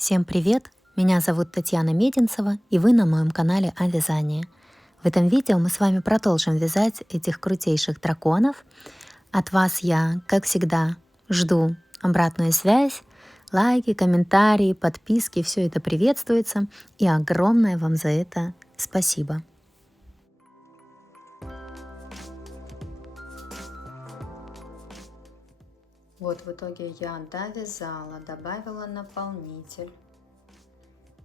Всем привет! Меня зовут Татьяна Мединцева, и вы на моем канале о вязании. В этом видео мы с вами продолжим вязать этих крутейших драконов. От вас я, как всегда, жду обратную связь, лайки, комментарии, подписки, все это приветствуется, и огромное вам за это спасибо. Вот в итоге я довязала, добавила наполнитель.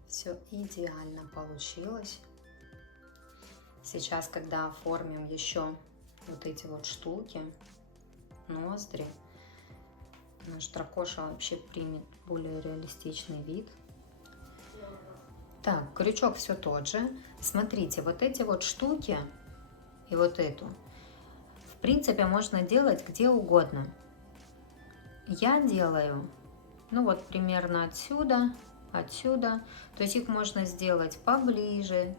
Все идеально получилось. Сейчас, когда оформим еще вот эти вот штуки, ноздри, наш дракоша вообще примет более реалистичный вид. Так, крючок все тот же. Смотрите, вот эти вот штуки и вот эту, в принципе, можно делать где угодно. Я делаю, ну вот примерно отсюда, отсюда. То есть их можно сделать поближе.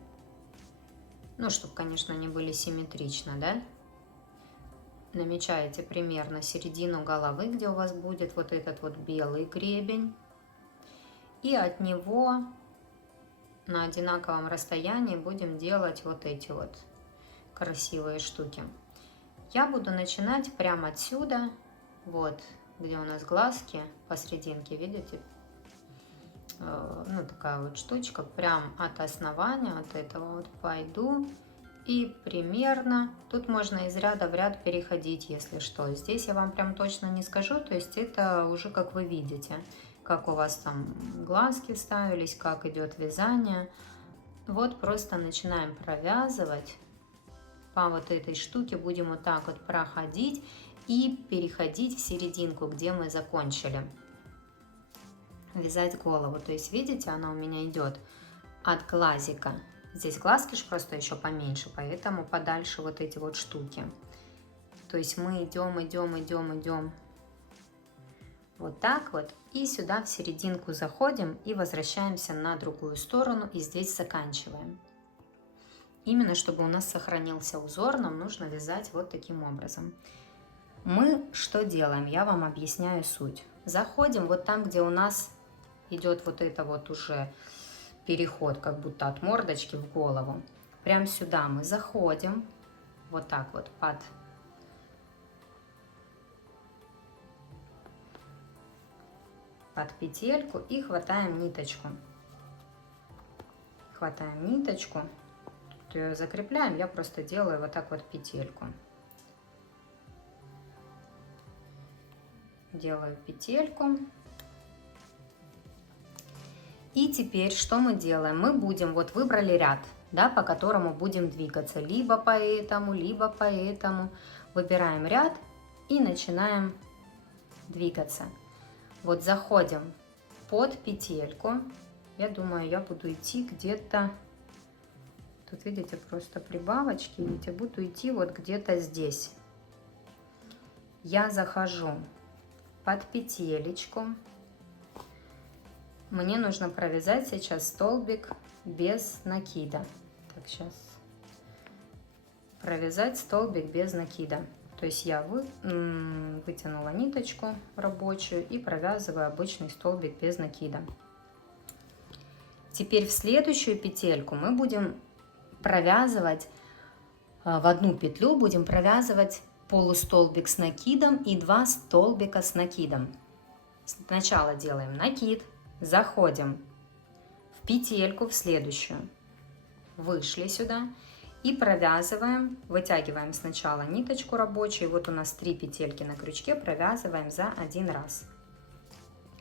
Ну, чтобы, конечно, они были симметрично, да? Намечаете примерно середину головы, где у вас будет вот этот вот белый гребень. И от него на одинаковом расстоянии будем делать вот эти вот красивые штуки. Я буду начинать прямо отсюда, вот, где у нас глазки посерединке, видите? Ну, такая вот штучка, прям от основания, от этого вот пойду. И примерно, тут можно из ряда в ряд переходить, если что. Здесь я вам прям точно не скажу, то есть это уже как вы видите, как у вас там глазки ставились, как идет вязание. Вот просто начинаем провязывать. По вот этой штуке будем вот так вот проходить и переходить в серединку, где мы закончили вязать голову. То есть, видите, она у меня идет от глазика. Здесь глазки же просто еще поменьше, поэтому подальше вот эти вот штуки. То есть мы идем, идем, идем, идем вот так вот. И сюда в серединку заходим и возвращаемся на другую сторону. И здесь заканчиваем. Именно чтобы у нас сохранился узор, нам нужно вязать вот таким образом. Мы что делаем? Я вам объясняю суть. Заходим вот там, где у нас идет вот это вот уже переход, как будто от мордочки в голову. Прям сюда мы заходим, вот так вот под петельку и хватаем ниточку. Хватаем ниточку, тут ее закрепляем, я просто делаю вот так вот петельку. Делаю петельку. И теперь что мы делаем? Мы будем, вот выбрали ряд, да, по которому будем двигаться. Либо по этому, либо по этому. Выбираем ряд и начинаем двигаться. Вот заходим под петельку. Я думаю, я буду идти где-то... Тут, видите, просто прибавочки. Видите, буду идти вот где-то здесь. Я захожу под петелечку. Мне нужно провязать сейчас столбик без накида. Так, сейчас. Провязать столбик без накида. То есть я вытянула ниточку рабочую и провязываю обычный столбик без накида. Теперь в следующую петельку мы будем провязывать, в одну петлю будем провязывать полустолбик с накидом и 2 столбика с накидом. Сначала делаем накид. Заходим в петельку, в следующую, вышли сюда и провязываем, вытягиваем сначала ниточку рабочую, вот у нас 3 петельки на крючке, провязываем за один раз.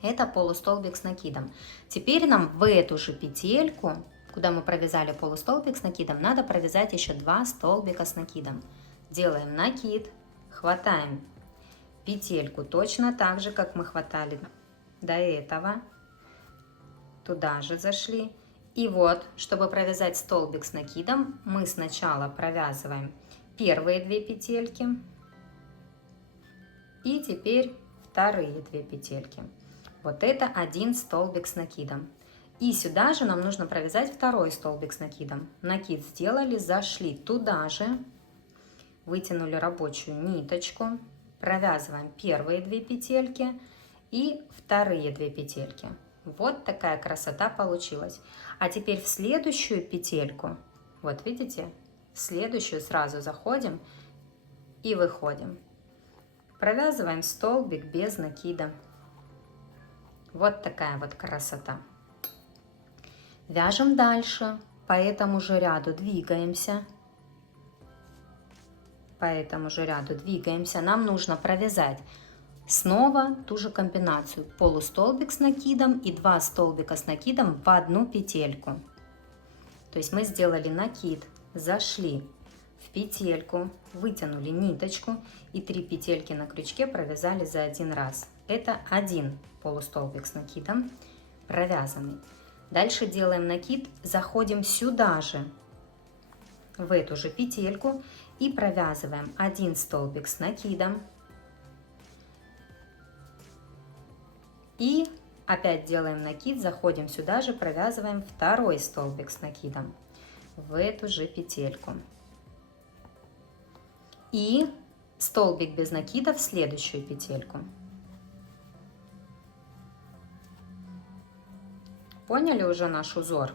Это полустолбик с накидом. Теперь нам в эту же петельку, куда мы провязали полустолбик с накидом, надо провязать еще 2 столбика с накидом. Делаем накид, хватаем петельку точно так же, как мы хватали до этого. Туда же зашли. И вот, чтобы провязать столбик с накидом, мы сначала провязываем первые 2 петельки. И теперь вторые 2 петельки. Вот это 1 столбик с накидом. И сюда же нам нужно провязать второй столбик с накидом. Накид сделали, зашли туда же. Вытянули рабочую ниточку. Провязываем первые 2 петельки и вторые 2 петельки. Вот такая красота получилась. А теперь в следующую петельку, вот видите, в следующую сразу заходим и выходим. Провязываем столбик без накида. Вот такая вот красота. Вяжем дальше, по этому же ряду двигаемся. По этому же ряду двигаемся. Нам нужно провязать снова ту же комбинацию. Полустолбик с накидом и 2 столбика с накидом в одну петельку. То есть мы сделали накид, зашли в петельку, вытянули ниточку и 3 петельки на крючке провязали за один раз. Это один полустолбик с накидом провязанный. Дальше делаем накид, заходим сюда же, в эту же петельку и провязываем один столбик с накидом. И опять делаем накид, заходим сюда же, провязываем второй столбик с накидом в эту же петельку. И столбик без накида в следующую петельку. Поняли уже наш узор?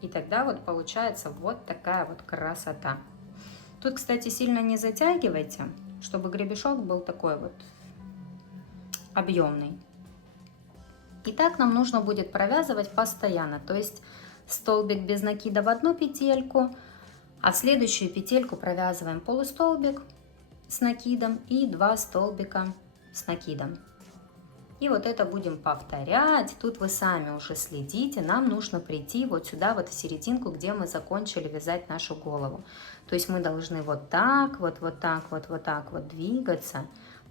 И тогда вот получается вот такая вот красота. Тут, кстати, сильно не затягивайте, чтобы гребешок был такой вот объемный. И так нам нужно будет провязывать постоянно. То есть столбик без накида в одну петельку, а в следующую петельку провязываем полустолбик с накидом и 2 столбика с накидом. И вот это будем повторять. Тут вы сами уже следите. Нам нужно прийти вот сюда, вот в серединку, где мы закончили вязать нашу голову. То есть мы должны вот так вот, вот так вот, вот так вот двигаться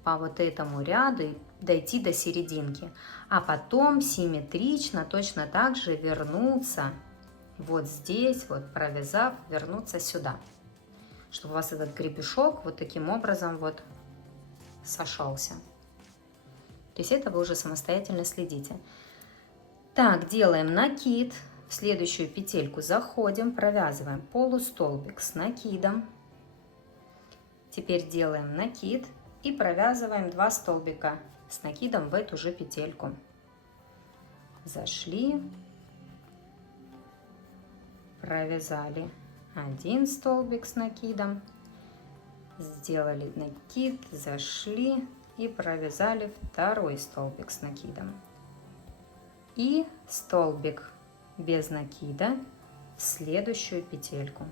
по вот этому ряду и дойти до серединки. А потом симметрично точно так же вернуться вот здесь, вот провязав, вернуться сюда. Чтобы у вас этот гребешок вот таким образом вот сошелся. То есть это вы уже самостоятельно следите. Так, делаем накид. В следующую петельку заходим, провязываем полустолбик с накидом. Теперь делаем накид и провязываем 2 столбика с накидом в эту же петельку. Зашли, провязали 1 столбик с накидом, сделали накид, зашли и провязали 2 столбик с накидом и столбик без накида в следующую петельку.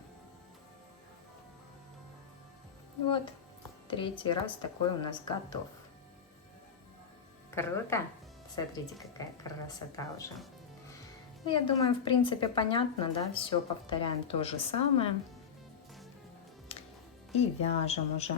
Вот, 3-й раз такой у нас готов. Круто? Смотрите, какая красота уже. Ну, я думаю, в принципе, понятно, да? Все повторяем то же самое и вяжем уже.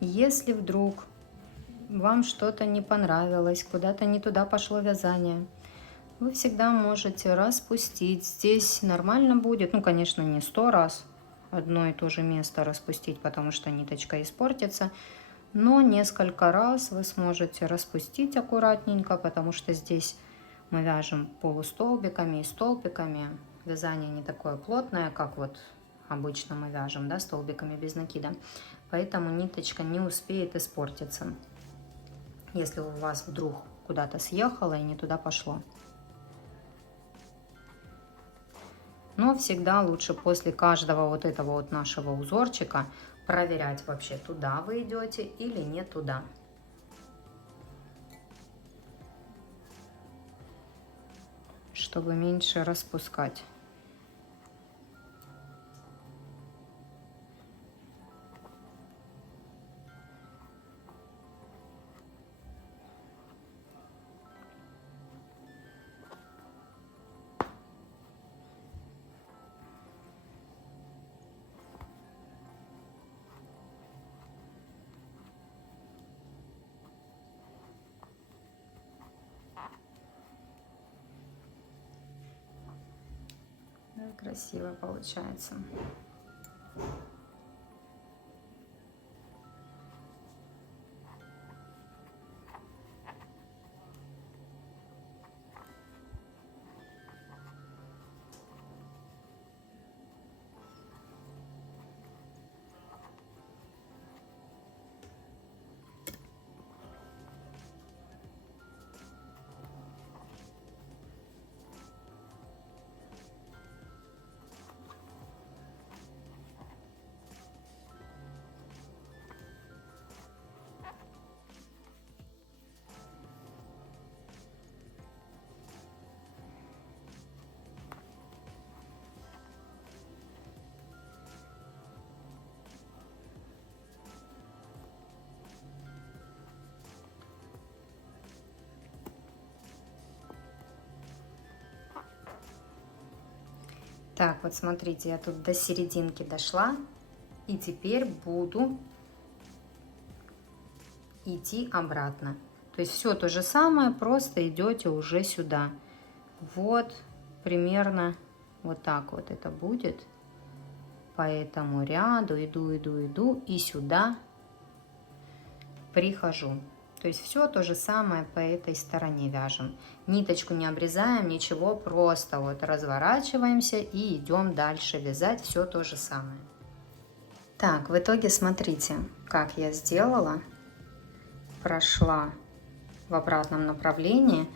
Если вдруг вам что-то не понравилось, куда-то не туда пошло вязание, вы всегда можете распустить. Здесь нормально будет, ну, конечно, не 100 раз одно и то же место распустить, потому что ниточка испортится, но несколько раз вы сможете распустить аккуратненько, потому что здесь мы вяжем полустолбиками и столбиками. Вязание не такое плотное, как вот обычно мы вяжем, да, столбиками без накида. Поэтому ниточка не успеет испортиться, если у вас вдруг куда-то съехало и не туда пошло. Но всегда лучше после каждого вот этого вот нашего узорчика проверять вообще, туда вы идете или не туда. Чтобы меньше распускать. Красиво получается. Так, вот смотрите, я тут до серединки дошла, и теперь буду идти обратно. То есть все то же самое, просто идете уже сюда. Вот примерно вот так вот это будет. По этому ряду иду и сюда прихожу. То есть все то же самое по этой стороне вяжем. Ниточку не обрезаем, ничего, просто вот разворачиваемся и идем дальше вязать все то же самое. Так, в итоге смотрите, как я сделала. Прошла в обратном направлении.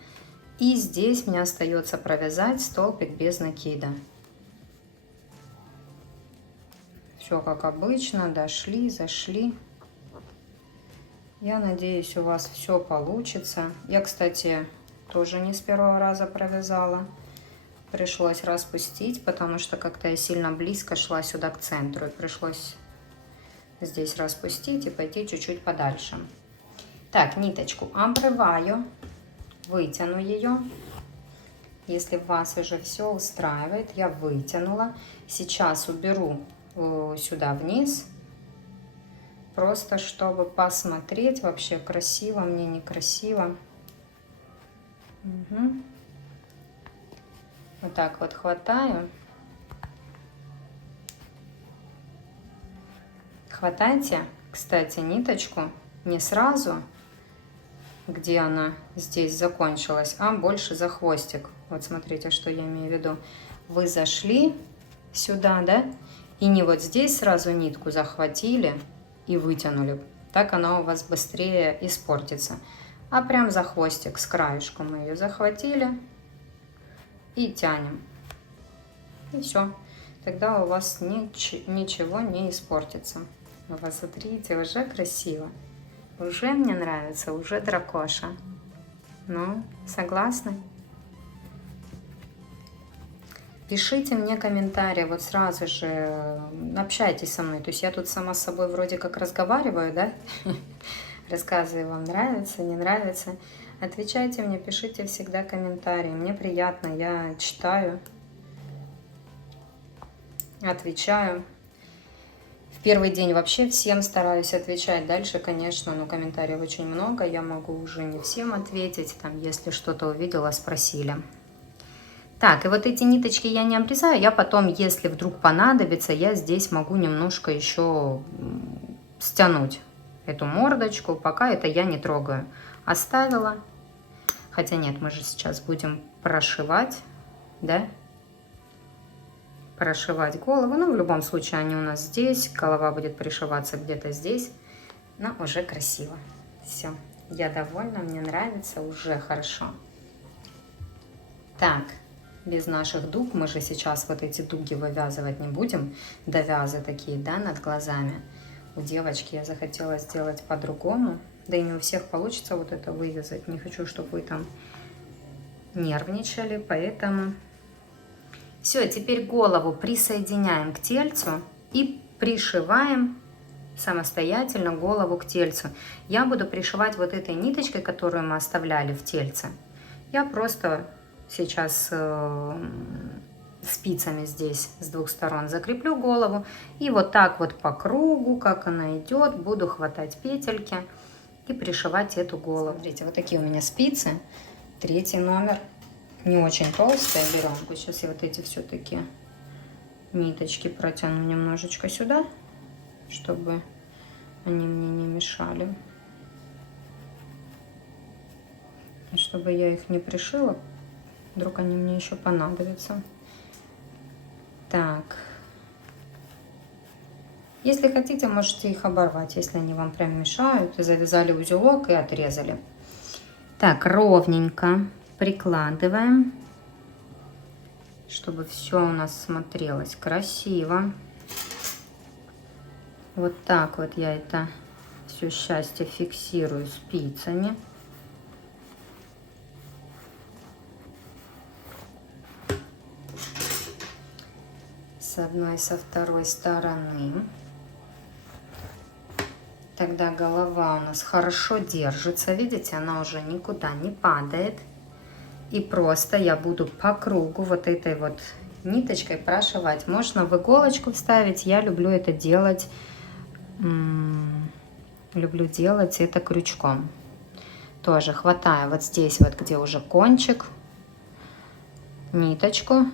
И здесь мне остается провязать столбик без накида. Все как обычно, дошли, зашли. Я надеюсь, у вас все получится. Я, кстати, тоже не с первого раза провязала. Пришлось распустить, потому что как-то я сильно близко шла сюда к центру. И пришлось здесь распустить и пойти чуть-чуть подальше. Так, ниточку обрываю, вытяну ее. Если вас уже все устраивает, я вытянула. Сейчас уберу сюда вниз. Просто чтобы посмотреть, вообще красиво мне, некрасиво. Угу. Вот так вот хватаю. Хватайте, кстати, ниточку не сразу, где она здесь закончилась, а больше за хвостик. Вот смотрите, что я имею в виду. Вы зашли сюда, да? И не вот здесь сразу нитку захватили и вытянули. Так она у вас быстрее испортится. А прям за хвостик, с краешку мы ее захватили и тянем. И все. Тогда у вас ничего не испортится. Вы посмотрите, уже красиво. Уже мне нравится, уже дракоша. Ну, согласны? Пишите мне комментарии, вот сразу же общайтесь со мной. То есть я тут сама с собой вроде как разговариваю, да? Рассказываю, вам нравится, не нравится. Отвечайте мне, пишите всегда комментарии. Мне приятно, я читаю, отвечаю. В первый день вообще всем стараюсь отвечать. Дальше, конечно, ну, комментариев очень много. Я могу уже не всем ответить. Там, если что-то увидела, спросили. Так, и вот эти ниточки я не обрезаю. Я потом, если вдруг понадобится, я здесь могу немножко еще стянуть эту мордочку. Пока это я не трогаю. Оставила. Хотя нет, мы же сейчас будем прошивать, да? Прошивать голову. Ну, в любом случае, они у нас здесь. Голова будет пришиваться где-то здесь. Но уже красиво. Все. Я довольна, мне нравится, уже хорошо. Так, без наших дуг. Мы же сейчас вот эти дуги вывязывать не будем. Довязы такие, да, над глазами. У девочки я захотела сделать по-другому. Да и не у всех получится вот это вывязать. Не хочу, чтобы вы там нервничали, поэтому... Все, теперь голову присоединяем к тельцу и пришиваем самостоятельно голову к тельцу. Я буду пришивать вот этой ниточкой, которую мы оставляли в тельце. Я просто сейчас спицами здесь с двух сторон закреплю голову. И вот так вот по кругу, как она идет, буду хватать петельки и пришивать эту голову. Смотрите, вот такие у меня спицы. 3 номер. Не очень толстые берем. Сейчас я вот эти все-таки ниточки протяну немножечко сюда, чтобы они мне не мешали. И чтобы я их не пришила, вдруг они мне еще понадобятся. Так. Если хотите, можете их оборвать, если они вам прям мешают. И завязали узелок и отрезали. Так, ровненько прикладываем, чтобы все у нас смотрелось красиво. Вот так вот я это все счастье фиксирую спицами. С одной, со второй стороны. Тогда голова у нас хорошо держится. Видите, она уже никуда не падает. И просто я буду по кругу вот этой вот ниточкой прошивать. Можно в иголочку вставить. Я люблю это делать. Люблю делать это крючком. Тоже хватаю вот здесь вот, где уже кончик, ниточку.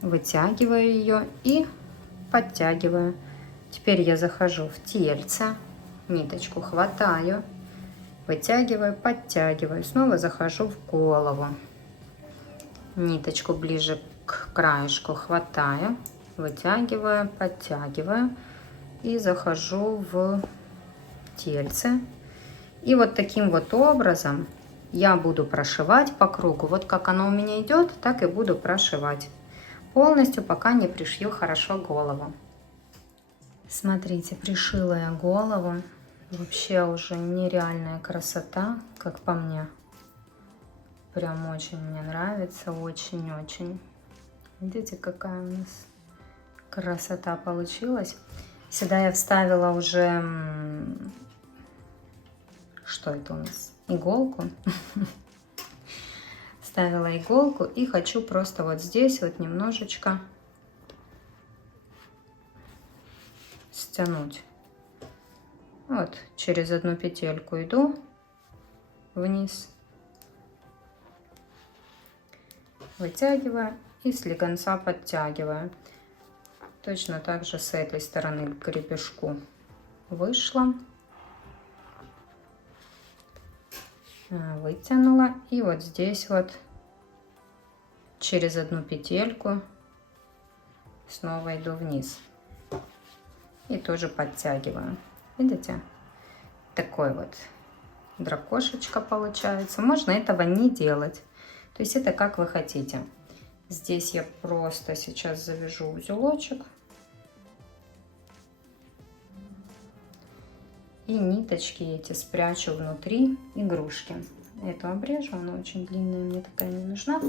Вытягиваю ее и подтягиваю. Теперь я захожу в тельце, ниточку хватаю, вытягиваю, подтягиваю. Снова захожу в голову. Ниточку ближе к краешку хватаю, вытягиваю, подтягиваю. И захожу в тельце. И вот таким вот образом я буду прошивать по кругу. Вот как оно у меня идет, так и буду прошивать. Полностью, пока не пришью хорошо голову. Смотрите, пришила я голову. Вообще уже нереальная красота, как по мне. Прям очень мне нравится, очень-очень. Видите, какая у нас красота получилась. Сюда я вставила уже, что это у нас, иголку. Вставила иголку и хочу просто вот здесь вот немножечко стянуть. Вот через одну петельку иду вниз, вытягиваю и слегонца подтягиваю. Точно так же с этой стороны к гребешку вышла, вытянула, и вот здесь вот через одну петельку снова иду вниз и тоже подтягиваю. Видите, такой вот дракошечка получается. Можно этого не делать, то есть это как вы хотите. Здесь я просто сейчас завяжу узелочек и ниточки эти спрячу внутри игрушки. Эту обрежу, она очень длинная, мне такая не нужна.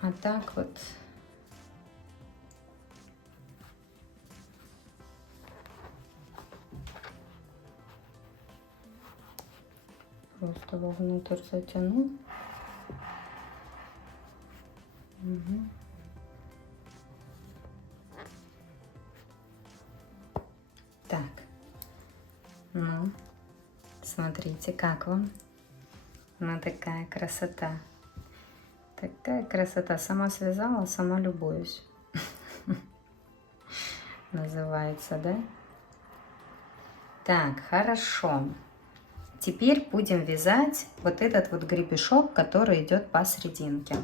А так вот просто вовнутрь затяну. Угу. Так, ну, смотрите, как вам? Ну, такая красота. Такая красота. Сама связала, сама любуюсь. Называется, да? Так, хорошо. Теперь будем вязать вот этот вот гребешок, который идет посерединке.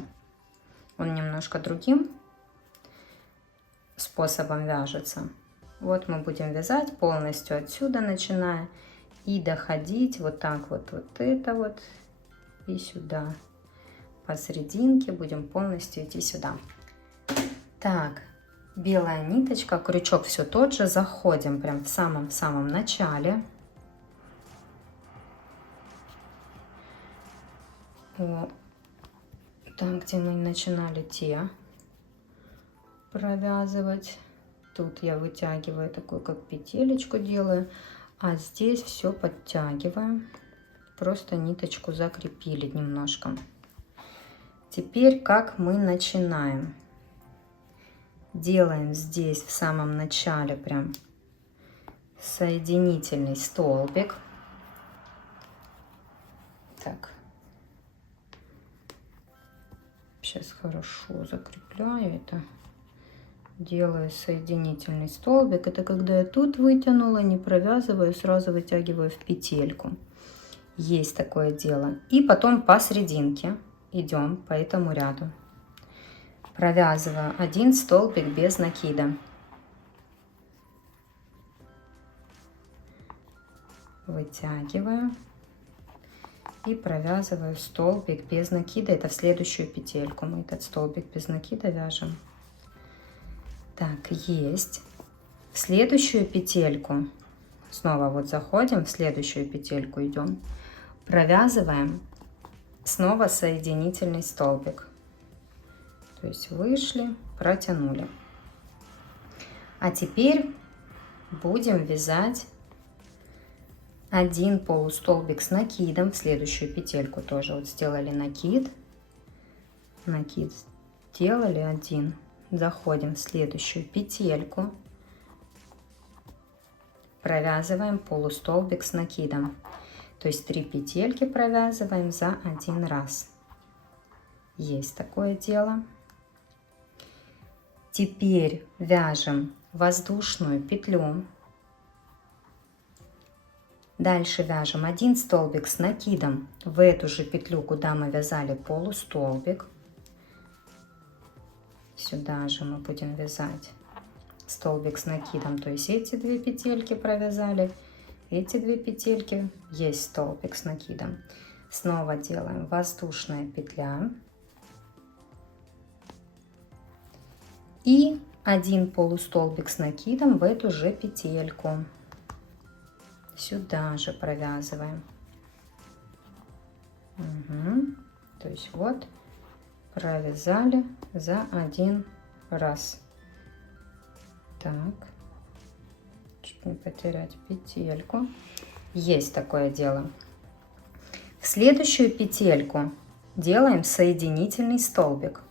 Он немножко другим способом вяжется. Вот мы будем вязать полностью отсюда, начиная и доходить вот так вот, вот это вот и сюда. Посерединке будем полностью идти сюда. Так, белая ниточка, крючок все тот же, заходим прям в самом-самом начале. О, там, где мы начинали провязывать. Тут я вытягиваю такую, как петелечку делаю, а здесь все подтягиваем. Просто ниточку закрепили немножко. Теперь как мы начинаем. Делаем здесь в самом начале прям соединительный столбик. Так. Сейчас хорошо закрепляю это. Делаю соединительный столбик. Это когда я тут вытянула, не провязываю, сразу вытягиваю в петельку. Есть такое дело. И потом посерединке идем по этому ряду. Провязываю один столбик без накида. Вытягиваю и провязываю столбик без накида. Это в следующую петельку мы этот столбик без накида вяжем. Так, есть. В следующую петельку снова вот заходим, в следующую петельку идем, провязываем снова соединительный столбик. То есть вышли, протянули. А теперь будем вязать один полустолбик с накидом в следующую петельку тоже. Вот сделали накид, сделали один. Заходим в следующую петельку, провязываем полустолбик с накидом. То есть 3 петельки провязываем за один раз. Есть такое дело. Теперь вяжем воздушную петлю. Дальше вяжем один столбик с накидом в эту же петлю, куда мы вязали полустолбик. Сюда же мы будем вязать столбик с накидом, то есть эти 2 петельки провязали, эти 2 петельки, есть столбик с накидом. Снова делаем воздушная петля и один полустолбик с накидом в эту же петельку. Сюда же провязываем. То есть вот провязали за один раз. Так, чуть не потерять петельку. Есть такое дело. В следующую петельку делаем соединительный столбик.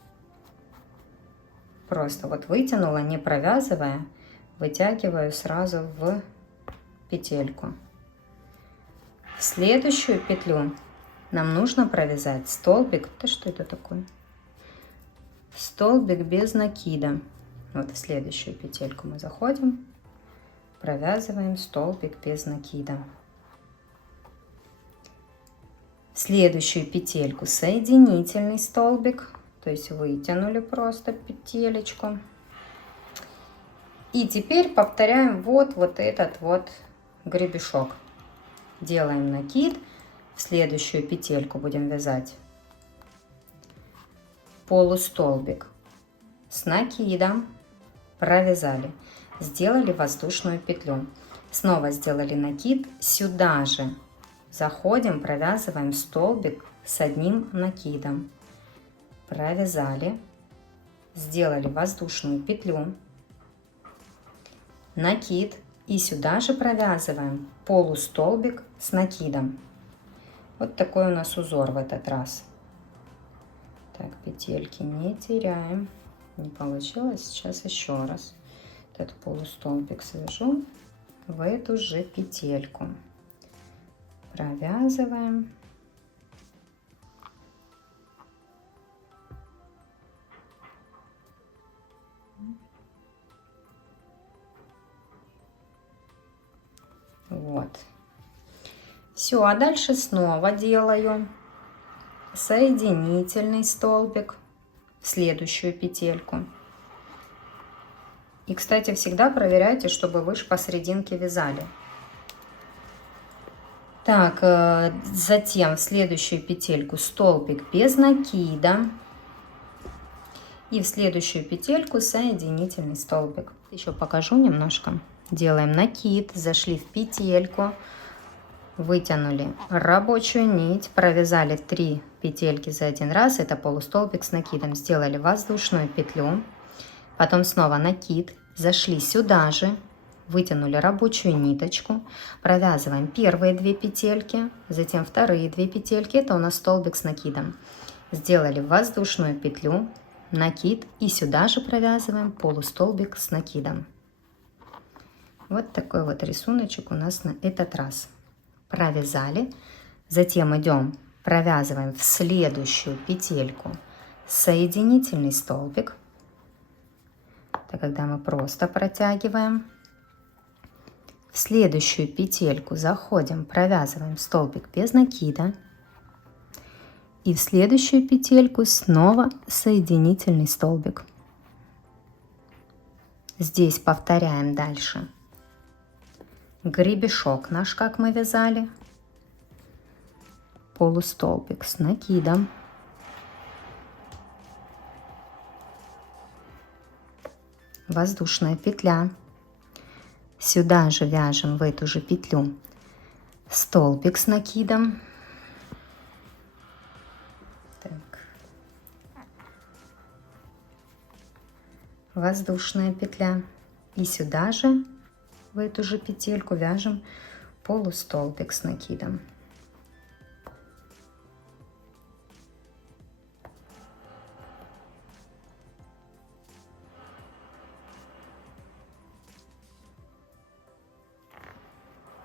Просто вот вытянула, не провязывая, вытягиваю сразу в петельку. В следующую петлю нам нужно провязать столбик. Да что это такое? Столбик без накида. Вот в следующую петельку мы заходим, провязываем столбик без накида. В следующую петельку соединительный столбик, то есть вытянули просто петелечку. И теперь повторяем вот этот вот гребешок. Делаем накид, в следующую петельку будем вязать полустолбик с накидом, провязали, сделали воздушную петлю, снова сделали накид, сюда же заходим, провязываем столбик с одним накидом, провязали, сделали воздушную петлю, накид и сюда же провязываем полустолбик с накидом. Вот такой у нас узор в этот раз. Так, петельки не теряем. Не получилось. Сейчас еще раз этот полустолбик свяжу в эту же петельку. Провязываем. Вот. Все, а дальше снова делаю соединительный столбик в следующую петельку. И, кстати, всегда проверяйте, чтобы вы ж посерединке вязали. Так, затем в следующую петельку столбик без накида. И в следующую петельку соединительный столбик. Еще покажу немножко. Делаем накид, зашли в петельку, вытянули рабочую нить, провязали 3 петельки за один раз, это полустолбик с накидом, сделали воздушную петлю, потом снова накид, зашли сюда же, вытянули рабочую ниточку, провязываем первые 2 петельки, затем вторые 2 петельки, это у нас столбик с накидом, сделали воздушную петлю, накид и сюда же провязываем полустолбик с накидом. Вот такой вот рисуночек у нас на этот раз. Провязали, затем идем, провязываем в следующую петельку соединительный столбик. Это когда мы просто протягиваем. В следующую петельку заходим, провязываем столбик без накида. И в следующую петельку снова соединительный столбик. Здесь повторяем дальше гребешок наш, как мы вязали. Полустолбик с накидом. Воздушная петля. Сюда же вяжем в эту же петлю столбик с накидом. Так. Воздушная петля. И сюда же в эту же петельку вяжем полустолбик с накидом.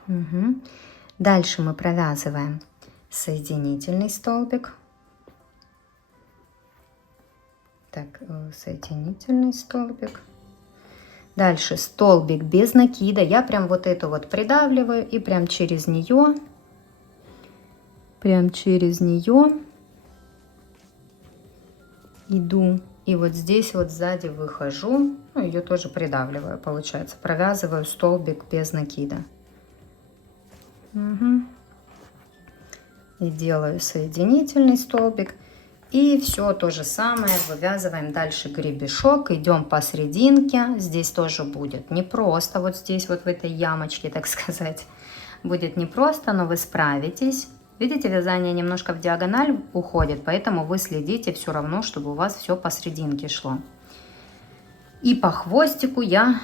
Угу. Дальше мы провязываем соединительный столбик. Так, соединительный столбик. Дальше столбик без накида. Я прям вот эту вот придавливаю и прям через нее иду. И вот здесь вот сзади выхожу, ну, ее тоже придавливаю, получается. Провязываю столбик без накида. Угу. И делаю соединительный столбик. И все то же самое вывязываем дальше гребешок, идем посерединке. Здесь тоже будет непросто, вот здесь вот в этой ямочке, так сказать, будет непросто, но вы справитесь. Видите, вязание немножко в диагональ уходит, поэтому вы следите все равно, чтобы у вас все посерединке шло. И по хвостику я...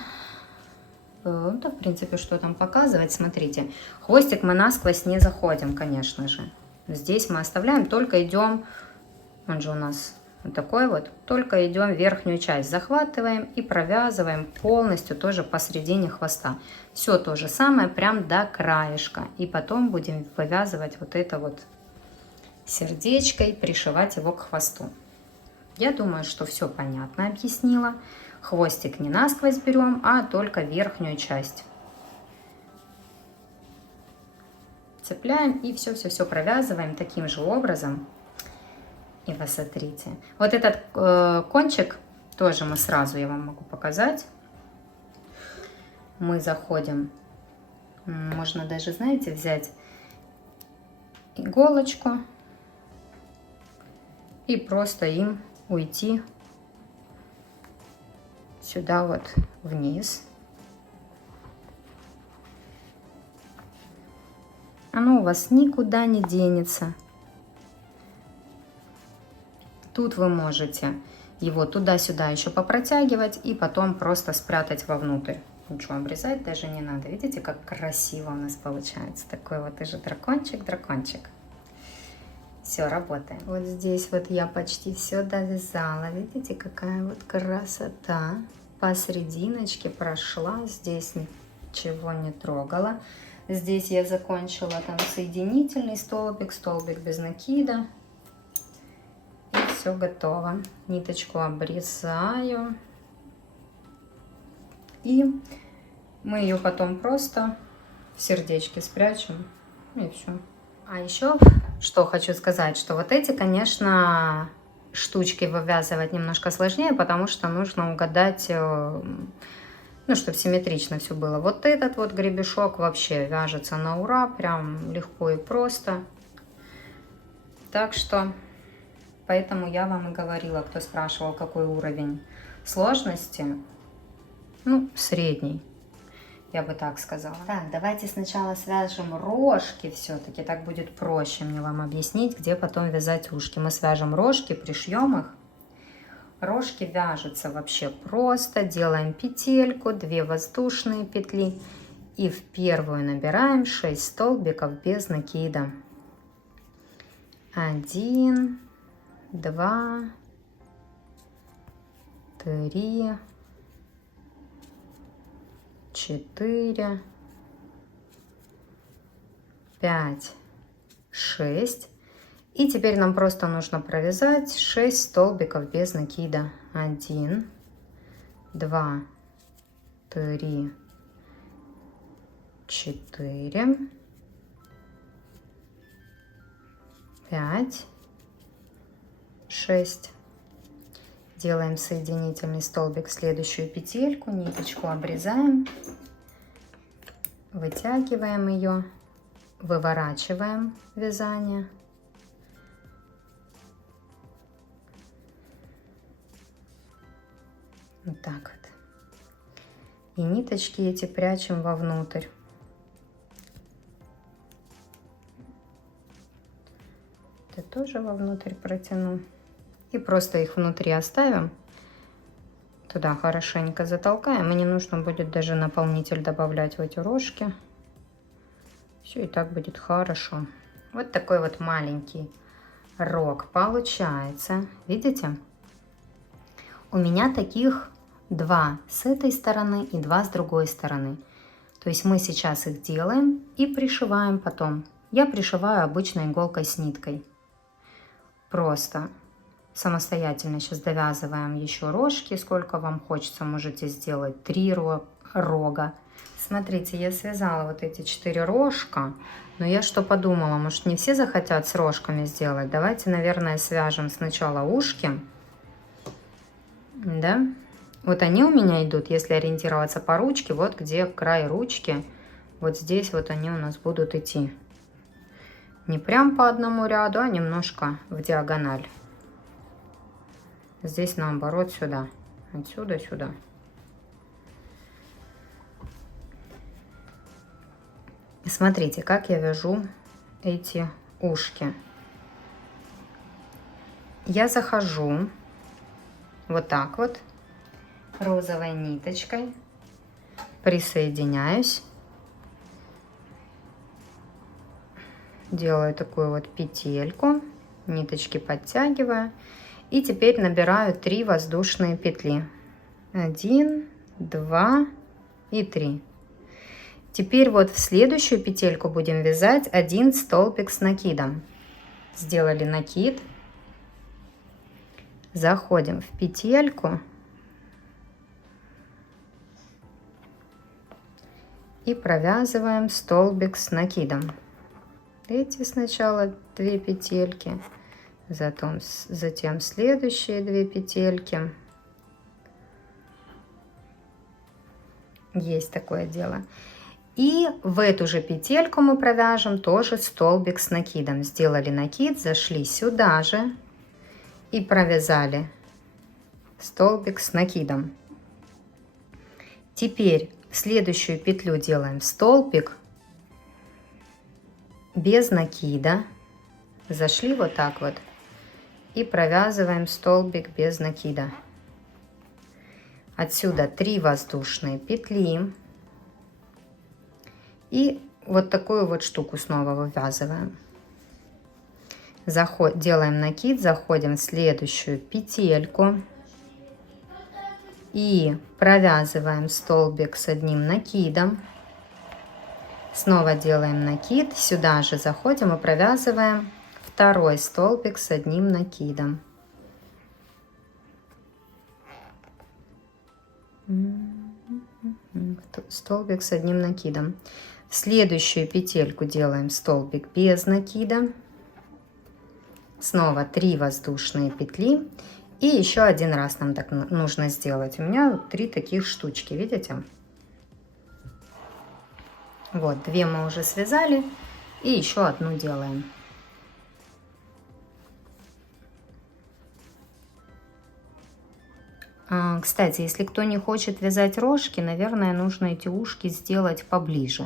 Да, в принципе, что там показывать, смотрите. Хвостик мы насквозь не заходим, конечно же. Здесь мы оставляем, только идем, он же у нас вот такой вот, только идем верхнюю часть, захватываем и провязываем полностью тоже посередине хвоста. Все то же самое, прям до краешка. И потом будем вывязывать вот это вот сердечко и пришивать его к хвосту. Я думаю, что все понятно объяснила. Хвостик не насквозь берем, а только верхнюю часть. Цепляем и все провязываем таким же образом. И посмотрите. Вот этот кончик тоже мы сразу, я вам могу показать. Мы заходим, можно даже, знаете, взять иголочку и просто им уйти сюда вот вниз. Оно у вас никуда не денется. Тут вы можете его туда-сюда еще попротягивать и потом просто спрятать вовнутрь. Ничего обрезать даже не надо. Видите, как красиво у нас получается. Такой вот уже дракончик. Все, работаем. Вот здесь вот я почти все довязала. Видите, какая вот красота. Посерединочке прошла. Здесь ничего не трогала. Здесь я закончила там соединительный столбик, столбик без накида. И все готово. Ниточку обрезаю. И мы ее потом просто в сердечке спрячем. И все. А еще, что хочу сказать, что вот эти, конечно, штучки вывязывать немножко сложнее, потому что нужно угадать, ну, чтобы симметрично все было. Вот этот вот гребешок вообще вяжется на ура, прям легко и просто. Так что, поэтому я вам и говорила, кто спрашивал, какой уровень сложности. Ну, средний, я бы так сказала. Так, давайте сначала свяжем рожки все-таки, так будет проще мне вам объяснить, где потом вязать ушки. Мы свяжем рожки, пришьем их. Рожки вяжутся вообще просто. Делаем петельку, 2 воздушные петли. И в первую набираем 6 столбиков без накида. 1, 2, 3, 4, 5, 6. И теперь нам просто нужно провязать 6 столбиков без накида. 1, 2, 3, 4, 5, 6. Делаем соединительный столбик в следующую петельку, ниточку обрезаем, вытягиваем ее, выворачиваем вязание. Вот так вот. И ниточки эти прячем вовнутрь. Это тоже вовнутрь протяну. И просто их внутри оставим. Туда хорошенько затолкаем. И не нужно будет даже наполнитель добавлять в эти рожки. Все и так будет хорошо. Вот такой вот маленький рог получается. Видите? У меня таких 2 с этой стороны и 2 с другой стороны. То есть мы сейчас их делаем и пришиваем потом. Я пришиваю обычной иголкой с ниткой. Просто самостоятельно сейчас довязываем еще рожки. Сколько вам хочется, можете сделать 3 рога. Смотрите, я связала вот эти 4 рожка. Но я что подумала, может не все захотят с рожками сделать. Давайте, наверное, свяжем сначала ушки. Да? Вот они у меня идут, если ориентироваться по ручке, вот где край ручки, вот здесь вот они у нас будут идти. Не прям по одному ряду, а немножко в диагональ. Здесь наоборот сюда, отсюда сюда. И смотрите, как я вяжу эти ушки. Я захожу вот так вот розовой ниточкой, присоединяюсь, делаю такую вот петельку, ниточки подтягиваю и теперь набираю 3 воздушные петли. 1, 2 и 3. Теперь вот в следующую петельку будем вязать 1 столбик с накидом. Сделали накид, заходим в петельку и провязываем столбик с накидом. Эти сначала 2 петельки, затем следующие 2 петельки. Есть такое дело. И в эту же петельку мы провяжем тоже столбик с накидом. Сделали накид, зашли сюда же и провязали столбик с накидом. Теперь в следующую петлю делаем столбик без накида. Зашли вот так вот и провязываем столбик без накида. Отсюда 3 воздушные петли. И вот такую вот штуку снова вывязываем. Делаем накид, заходим в следующую петельку. И провязываем столбик с одним накидом. Снова делаем накид. Сюда же заходим и провязываем второй столбик с одним накидом. Столбик с одним накидом. В следующую петельку делаем столбик без накида. Снова 3 воздушные петли. И еще один раз нам так нужно сделать. У меня 3 таких штучки, видите? Вот, 2 мы уже связали. И еще одну делаем. Кстати, если кто не хочет вязать рожки, наверное, нужно эти ушки сделать поближе.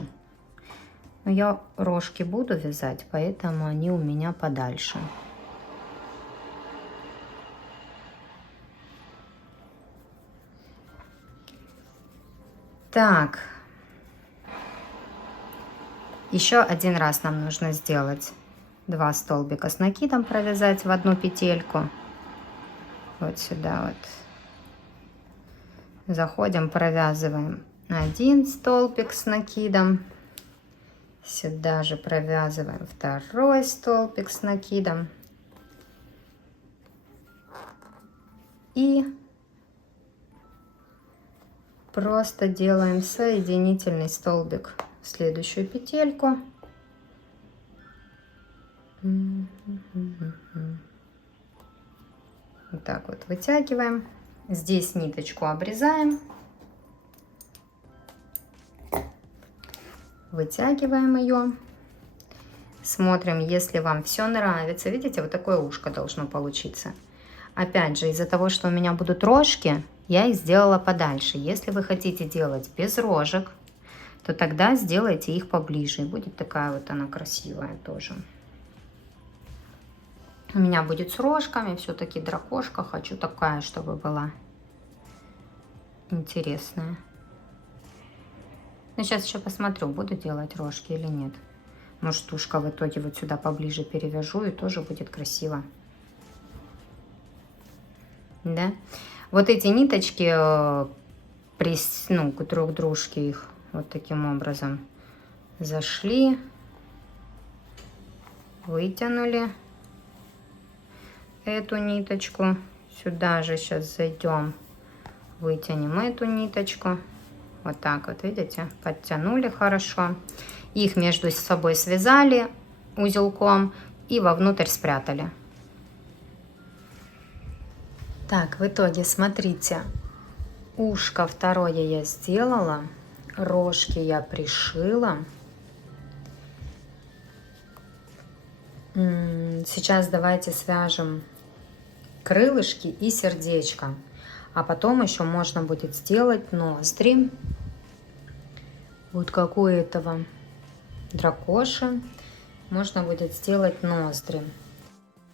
Но я рожки буду вязать, поэтому они у меня подальше. Так. Еще один раз нам нужно сделать 2 столбика с накидом, провязать в одну петельку. Вот сюда вот. Заходим, провязываем 1 столбик с накидом. Сюда же провязываем 2 столбик с накидом. И просто делаем соединительный столбик в следующую петельку. Вот так вот вытягиваем. Здесь ниточку обрезаем. Вытягиваем ее. Смотрим, если вам все нравится. Видите, вот такое ушко должно получиться. Опять же, из-за того, что у меня будут рожки, я их сделала подальше. Если вы хотите делать без рожек, то тогда сделайте их поближе. И будет такая вот она красивая тоже. У меня будет с рожками. Все-таки дракошка. Хочу такая, чтобы была интересная. Но сейчас еще посмотрю, буду делать рожки или нет. Может, ушко в итоге вот сюда поближе перевяжу, и тоже будет красиво. Да? Вот эти ниточки, друг к дружке их вот таким образом зашли, вытянули эту ниточку. Сюда же сейчас зайдем, вытянем эту ниточку. Вот так вот, видите, подтянули хорошо. Их между собой связали узелком и вовнутрь спрятали. Так, в итоге, смотрите, ушко второе я сделала, рожки я пришила. Сейчас давайте свяжем крылышки и сердечко. А потом еще можно будет сделать ноздри. Вот как у этого дракоши можно будет сделать ноздри.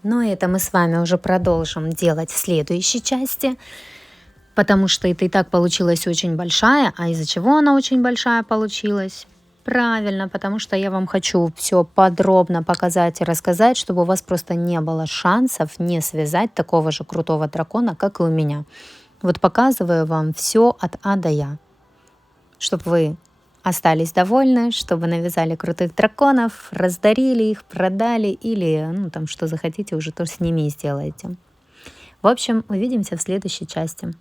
Но это мы с вами уже продолжим делать в следующей части, потому что это и так получилась очень большая. А из-за чего она очень большая получилась? Правильно, потому что я вам хочу все подробно показать и рассказать, чтобы у вас просто не было шансов не связать такого же крутого дракона, как и у меня. Вот показываю вам все от А до Я, чтобы вы остались довольны, чтобы навязали крутых драконов, раздарили их, продали или там что захотите, уже то с ними и сделаете. В общем, увидимся в следующей части.